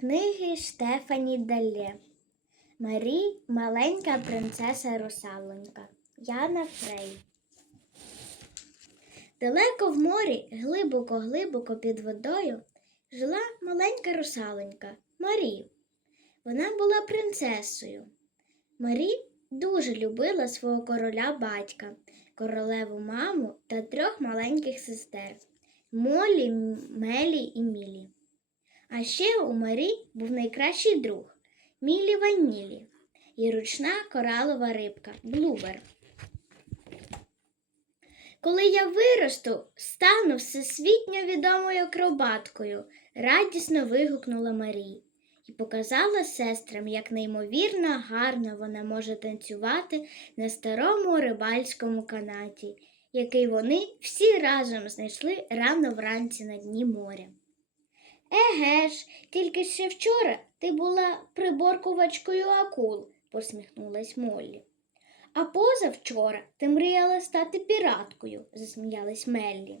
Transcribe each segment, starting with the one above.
Книги Штефані Далє. Марі маленька принцеса русалонька. Яна Фрей. Далеко в морі, глибоко-глибоко під водою, жила маленька русалонька Марі. Вона була принцесою. Марі дуже любила свого короля батька, королеву маму та трьох маленьких сестер Молі, Мелі і Мілі. А ще у Марі був найкращий друг Мілі Ванілі і ручна коралова рибка Блубер. Коли я виросту, стану всесвітньо відомою акробаткою, радісно вигукнула Марі і показала сестрам, як неймовірно гарно вона може танцювати на старому рибальському канаті, який вони всі разом знайшли рано вранці на дні моря. Еге ж, тільки ще вчора ти була приборкувачкою акул, посміхнулась Моллі. А позавчора ти мріяла стати піраткою, засміялась Меллі.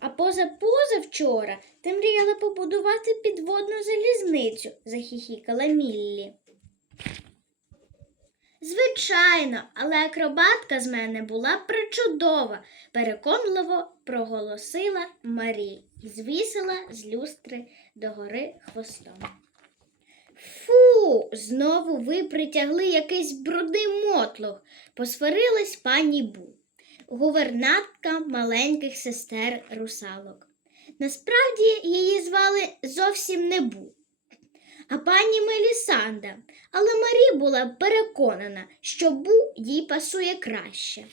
А позапозавчора ти мріяла побудувати підводну залізницю, захихікала Міллі. Звичайно, але акробатка з мене була причудова, переконливо проголосила Марі і звісила з люстри догори хвостом. Фу, знову ви притягли якийсь брудний мотлох, посварилась пані Бу, гувернантка маленьких сестер русалок. Насправді її звали зовсім не Бу, а пані Мелісанда, але Марі була переконана, що Бу їй пасує краще.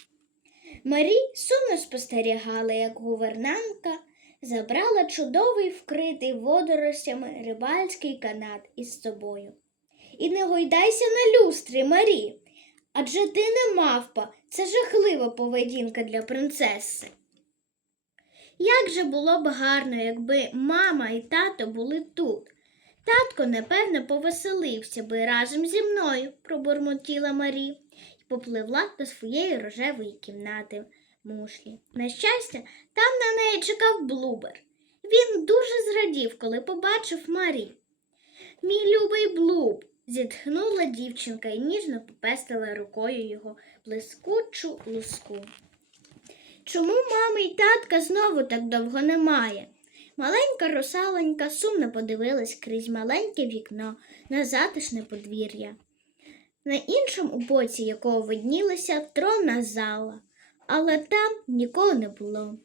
Марі сумно спостерігала, як гувернантка забрала чудовий вкритий водоростями рибальський канат із собою. І не гойдайся на люстрі, Марі, адже ти не мавпа, це жахлива поведінка для принцеси. Як же було б гарно, якби мама і тато були тут. Татко, напевно, повеселився би разом зі мною, пробурмотіла Марі і попливла до своєї рожевої кімнати мушлі. На щастя, там на неї чекав Блубер. Він дуже зрадів, коли побачив Марі. Мій любий Блуб, зітхнула дівчинка і ніжно попестила рукою його блискучу луску. Чому мами й татка знову так довго немає? Маленька русаленька сумно подивилась крізь маленьке вікно на затишне подвір'я, на іншому боці якого виднілася тронна зала, але там нікого не було.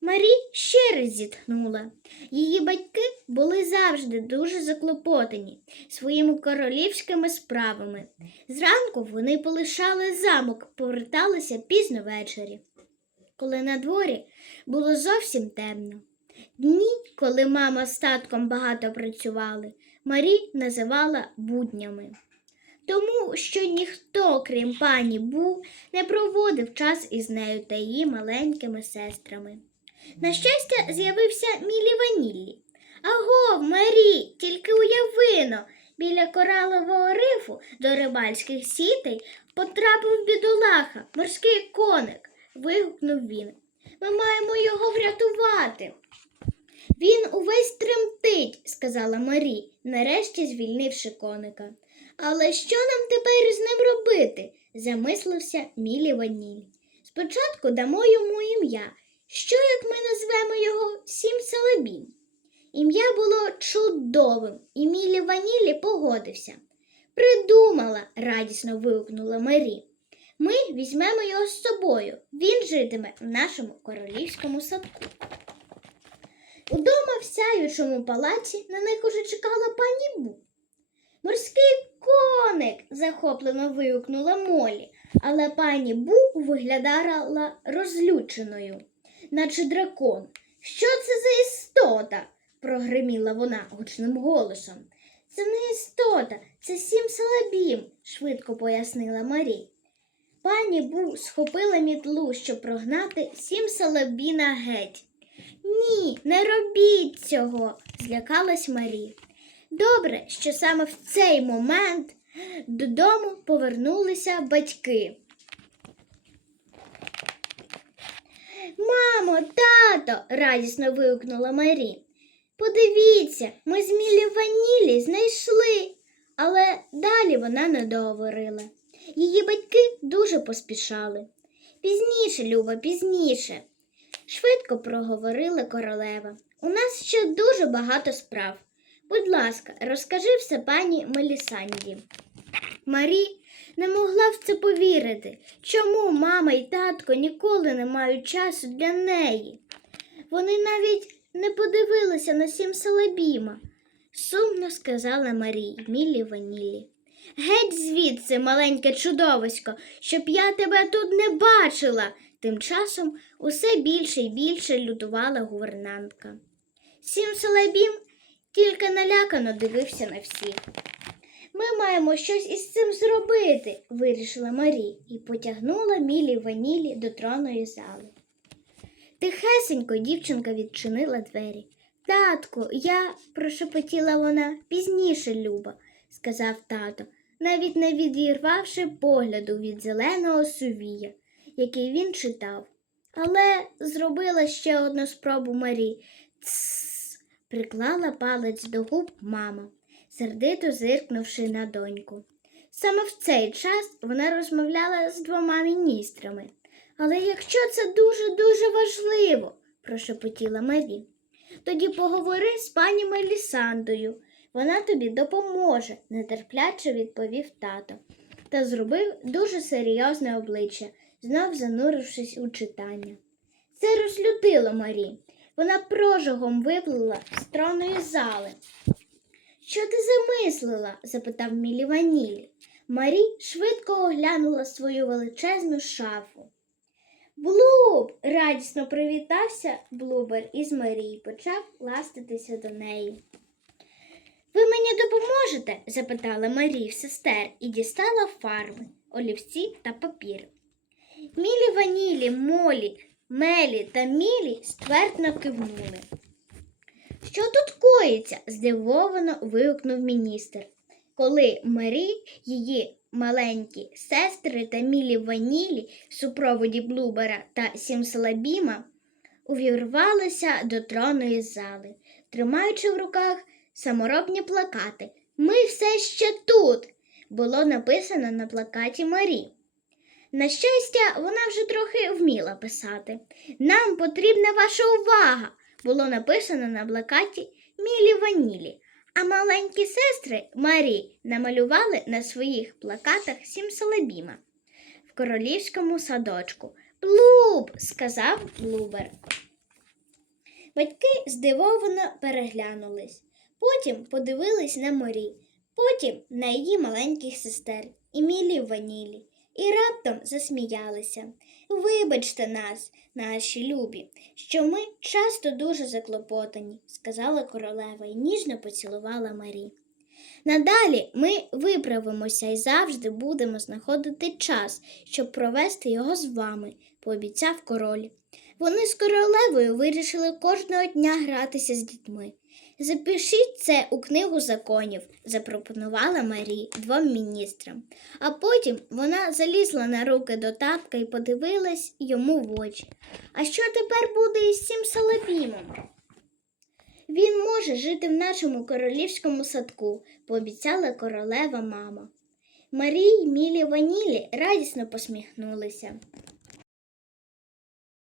Марі ще раз зітхнула. Її батьки були завжди дуже заклопотані своїми королівськими справами. Зранку вони полишали замок, поверталися пізно ввечері, коли на дворі було зовсім темно. Дні, коли мама з татком багато працювали, Марі називала буднями. Тому що ніхто, крім пані Бу, не проводив час із нею та її маленькими сестрами. На щастя, з'явився Мілі Ваніллі. Аго, Марі, тільки уявино, біля коралового рифу до рибальських сітей потрапив бідолаха, морський коник, вигукнув він. Ми маємо його врятувати. Він увесь тремтить, сказала Марі, нарешті звільнивши коника. Але що нам тепер з ним робити? замислився Мілі Ваніль. Спочатку дамо йому ім'я. Що як ми назвемо його Сім Селебін? Ім'я було чудовим, і Мілі Ванілі погодився. Придумала, радісно вигукнула Марі. Ми візьмемо його з собою. Він житиме в нашому королівському садку. Удома в сяючому палаці на них уже чекала пані Бу. Морський коник. захоплено вигукнула Молі, але пані Бу виглядала розлюченою, наче дракон. Що це за істота? прогриміла вона гучним голосом. Це не істота, це сім салабім, швидко пояснила Марі. Пані Бу схопила мітлу, щоб прогнати сім салабіна геть. Ні, не робіть цього, злякалась Марі. Добре, що саме в цей момент додому повернулися батьки. Мамо, тато, радісно вигукнула Марі. Подивіться, ми з Мілі знайшли. Але далі вона не договорила. Її батьки дуже поспішали. Пізніше, Люба, пізніше. Швидко проговорила королева. У нас ще дуже багато справ. Будь ласка, розкажи все пані Мелісанді. Марі не могла в це повірити. Чому мама і татко ніколи не мають часу для неї? Вони навіть не подивилися на сім Салабіма, сумно сказала Марі Мілі Ванілі. Геть звідси, маленьке чудовисько, щоб я тебе тут не бачила. Тим часом усе більше і більше лютувала гувернантка. Сім Салабім тільки налякано дивився на всіх. Ми маємо щось із цим зробити, вирішила Марі і потягнула Мілі Ванілі до тронної зали. Тихесенько дівчинка відчинила двері. Татку, я, прошепотіла вона, пізніше, Люба, сказав тато, навіть не відірвавши погляду від зеленого сувія, який він читав. Але зробила ще одну спробу Марі. Тсс, приклала палець до губ мама, сердито зиркнувши на доньку. Саме в цей час вона розмовляла з двома міністрами. Але якщо це дуже-дуже важливо, прошепотіла Марі, тоді поговори з пані Мелісандою. Вона тобі допоможе, нетерпляче відповів тато та зробив дуже серйозне обличчя, знов занурившись у читання. Це розлютило Марі. Вона прожогом виплила з тронної зали. Що ти замислила? запитав Мілі Ванілі. Марі швидко оглянула свою величезну шафу. Блуб! радісно привітався Блубер із Марії, почав ластитися до неї. Ви мені допоможете? запитала Марі в сестер і дістала фарби, олівці та папір. Мілі Ванілі, Молі, Мелі та Мілі ствердно кивнули. Що тут коїться? здивовано вигукнув міністр, коли Марі, її маленькі сестри та Мілі Ванілі в супроводі Блубера та Сімсалабіма увірвалися до тронної зали, тримаючи в руках саморобні плакати. Ми все ще тут, було написано на плакаті Марі. На щастя, вона вже трохи вміла писати. Нам потрібна ваша увага, було написано на плакаті Мілі Ванілі, а маленькі сестри Марі намалювали на своїх плакатах сім салабіма в королівському садочку. Блуб, сказав Блубер. Батьки здивовано переглянулись, потім подивились на Марі, потім на її маленьких сестер Емілі Ванілі, і раптом засміялися. Вибачте нас, наші любі, що ми часто дуже заклопотані, сказала королева і ніжно поцілувала Марі. Надалі ми виправимося і завжди будемо знаходити час, щоб провести його з вами, пообіцяв король. Вони з королевою вирішили кожного дня гратися з дітьми. Запишіть це у книгу законів, запропонувала Марі двом міністрам. А потім вона залізла на руки до татка і подивилась йому в очі. А що тепер буде із цим салабімом? Він може жити в нашому королівському садку, пообіцяла королева мама. Марій, Мілі Ванілі радісно посміхнулися.